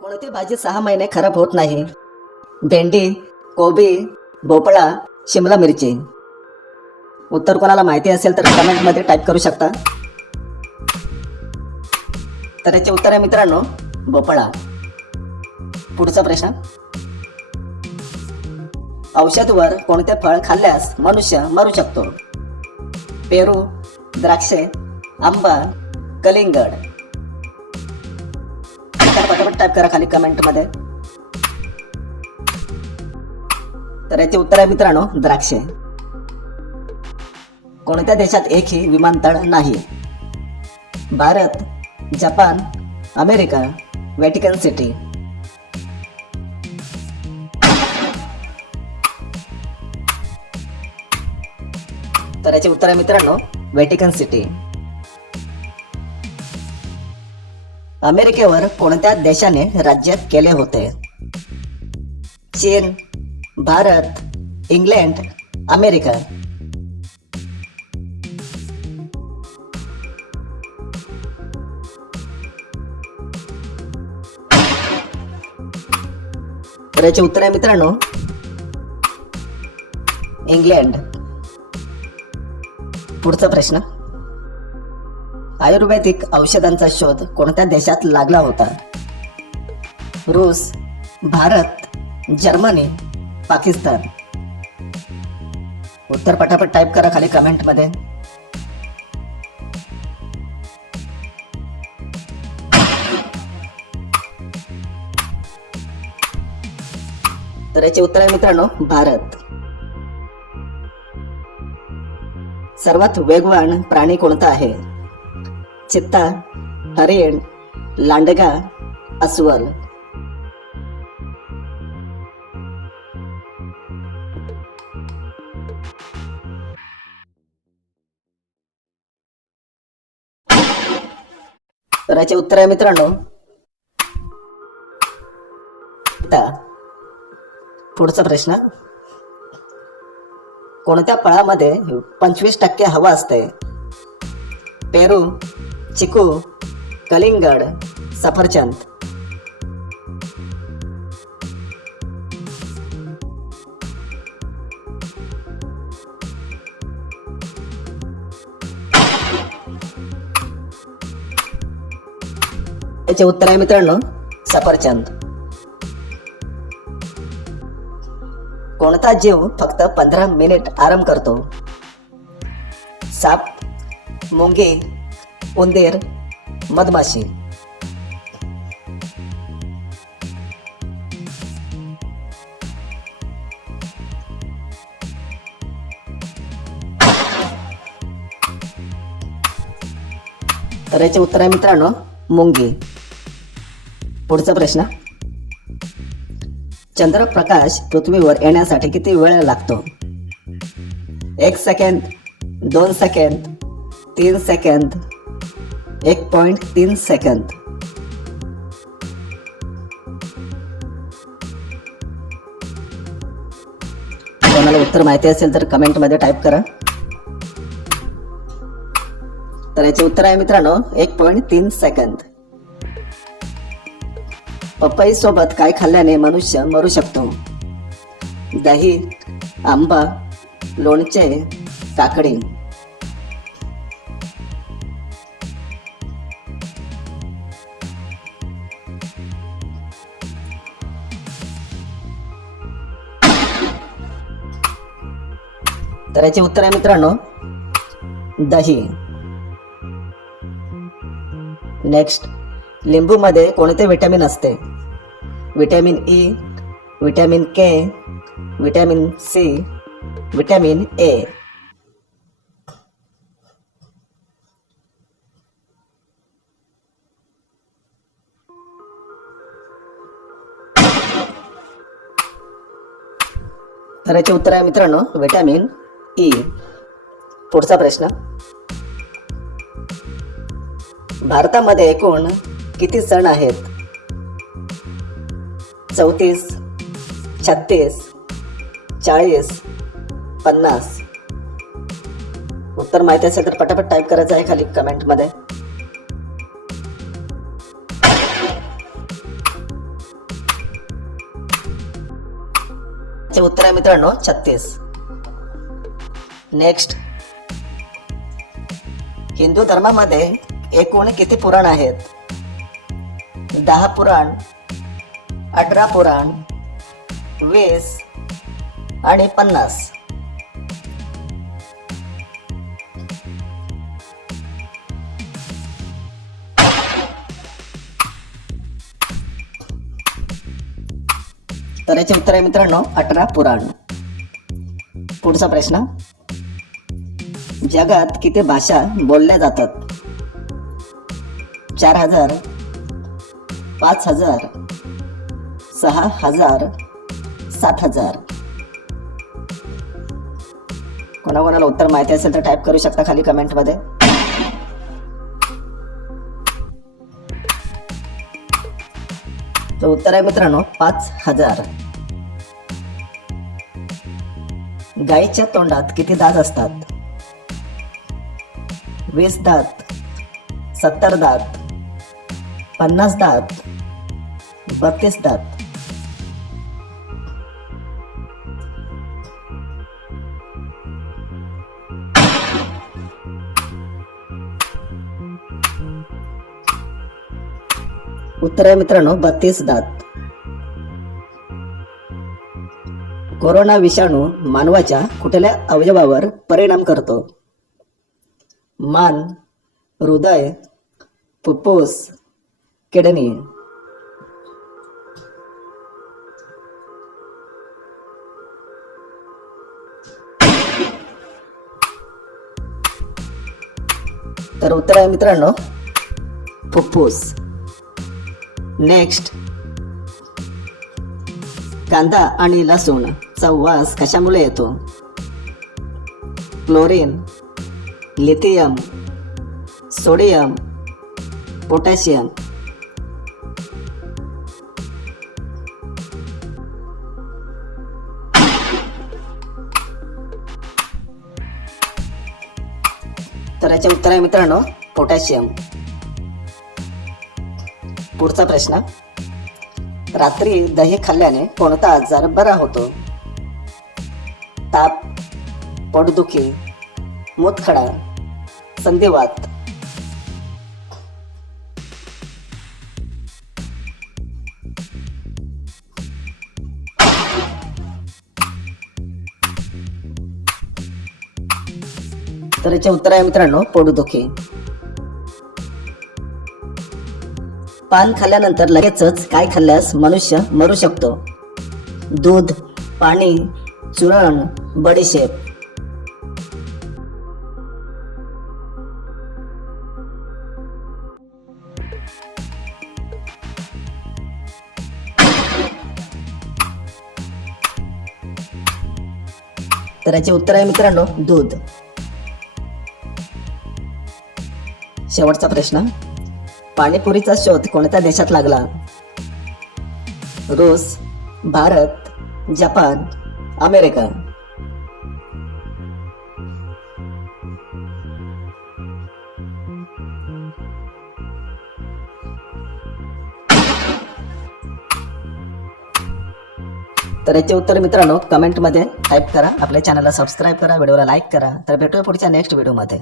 कोणती भाजी 6 महिने खराब होत नाही? भेंडी, कोबी, भोपळा, शिमला मिरची. उत्तर कोणाला माहिती असेल तर कमेंटमध्ये टाईप करू शकता. तर याचे उत्तर आहे मित्रांनो भोपळा. पुढचा प्रश्न, औषधवर कोणते फळ खाल्ल्यास मनुष्य मरू शकतो? पेरू, द्राक्षे, आंबा, कलिंगड. पटापट टाईप करा खाली कमेंटमध्ये. तर याचे उत्तर आहे मित्रांनो द्राक्षे. कोणत्या देशात एकही विमानतळ नाही? Bharat, Japan, America, Vatican city. तर याचे उत्तर आहे मित्रांनो व्हॅटिकन सिटी. अमेरिकेवर कोणत्या देशाने राज्य केले होते? चीन, भारत, इंग्लंड, अमेरिका. तर याचे उत्तर आहे मित्रांनो इंग्लंड. पुढचा प्रश्न, आयुर्वेदिक औषधांचा शोध कोणत्या देशात लागला होता? रूस, भारत, जर्मनी, पाकिस्तान. उत्तर पटापट टाईप करा खाली कमेंटमध्ये. तर याचे उत्तर आहे मित्रांनो भारत. सर्वात वेगवान प्राणी कोणता आहे? चित्ता, हरिण, लांडगा, अस्वल. तर याचे उत्तर आहे मित्रांनो चित्ता. पुढचा प्रश्न, कोणत्या फळामध्ये 25% हवा असते? पेरू, चिकू, कलिंगड, सफरचंद. याचे उत्तर आहे मित्रांनो सफरचंद. कोणता जीव फक्त 15 मिनिट आराम करतो? साप, मुंगी, उंदीर, मधमाशी. तर याचे उत्तर आहे मित्रांनो मुंगी. पुढचा प्रश्न, चंद्रप्रकाश पृथ्वीवर येण्यासाठी किती वेळ लागतो? 1 सेकंद, 2 सेकंद, 3 सेकंद, 1.3 सेकंद. कोणाला उत्तर माहिती असेल तर कमेंटमध्ये टाईप करा. तर याचे उत्तर आहे मित्रांनो 1.3 सेकंद. पपई सोबत काय खाल्ल्याने मनुष्य मरू शकतो? दही, आंबा, लोणचे, काकडी. तर याचे उत्तर आहे मित्रांनो दही. नेक्स्ट, लिंबू मध्ये कोणते विटॅमिन असते? Vitamin E, vitamin K, vitamin C, vitamin A. तर याचे उत्तर आहे मित्रांनो विटॅमिन ई. पुढचा प्रश्न, भारतामध्ये एकूण किती सण आहेत? 34, 36, 40, 50. उत्तर माहिती असेल तर पटापट टाईप करायचं आहे खाली कमेंटमध्ये. चे उत्तर आहे मित्रांनो 36. नेक्स्ट, हिंदू धर्मामध्ये एकूण किती पुराण आहेत? 10 पुराण, 18 पुराण, 20 आणि 50. तर याचे उत्तर आहे मित्रांनो 18 पुराण. पुढचा प्रश्न, जगात किती भाषा बोलल्या जातात? 4000, 5000, 6000, 7000. कोणाकोणाला उत्तर माहिती असेल तर टाईप करू शकता खाली कमेंट मध्ये. तर उत्तर आहे मित्रांनो 5000. गायीच्या तोंडात किती दात असतात? 20 दात, 70 दात, 50 दात, 32 दात. उत्तर आहे मित्रांनो 32 दात. कोरोना विषाणू मानवाच्या कुठल्या अवयवावर परिणाम करतो? मान, हृदय, फुफ्फुस, किडनी. तर उत्तर आहे मित्रांनो फुफ्फुस. नेक्स्ट, कांदा आणि लसूण चा वास कशामुळे येतो? Chlorine, lithium, sodium, potassium. तर याचे उत्तर आहे मित्रांनो पोटॅशियम. पुढचा प्रश्न, रात्री दही खाल्ल्याने कोणता आजार बरा होतो? ताप, पोटदुखी, मूतखडा, संधिवात. तर याचे उत्तर आहे मित्रांनो पोटदुखी. पान खाल्ल्यानंतर लगेचच काय खाल्ल्यास मनुष्य मरू शकतो? दूध, पाणी, चूर्ण, बडीशेप. तर याचे उत्तर आहे मित्रांनो दूध. शेवटचा प्रश्न, पाणीपुरीचा शोध कोणत्या देशात लागला? रूस, भारत, जपान, अमेरिका. तर याचे उत्तर मित्रांनो कमेंट मध्ये टाईप करा. आपल्या चॅनलला सबस्क्राईब करा, व्हिडिओला लाईक करा. तर भेटूया पुढच्या नेक्स्ट व्हिडिओमध्ये.